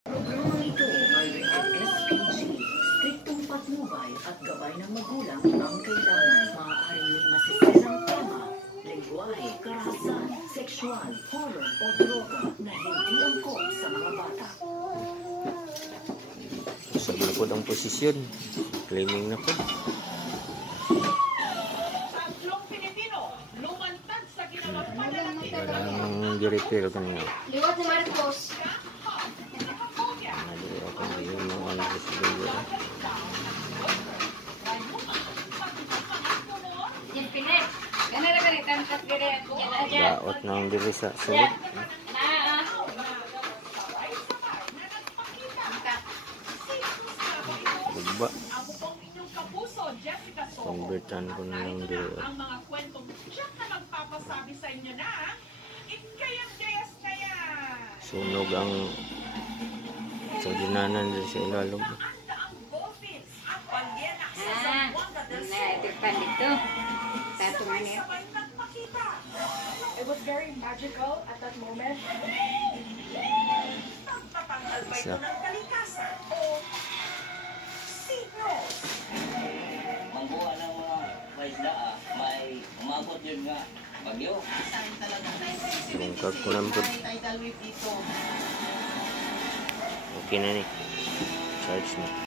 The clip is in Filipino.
Programang ito ay rated SPG. Striktong patnubay at gabay ng magulang ang kailangan. Maaaring may masisirang tema, lengguwahe, karahasan, sexual, horror o droga na hindi angkop sa mga bata. Sa bulkod ang posisyon. Claiming na po. Parang di-repair ko niya. Liwat ni Marcos. Daot na ang diri sa sulod. Diba? Convertan ko na lang diri. Ang mga kwentong tiyak na magpapasabi sa inyo na ikayang-gayas na yan. Sunog ang sa dinanan diri sa ilalog. It was very magical at that moment. Isa. Mangguha ng mga paisda, may umabot yun nga bagyo. Lungkag ko lang po. Okay na ni. Charge na.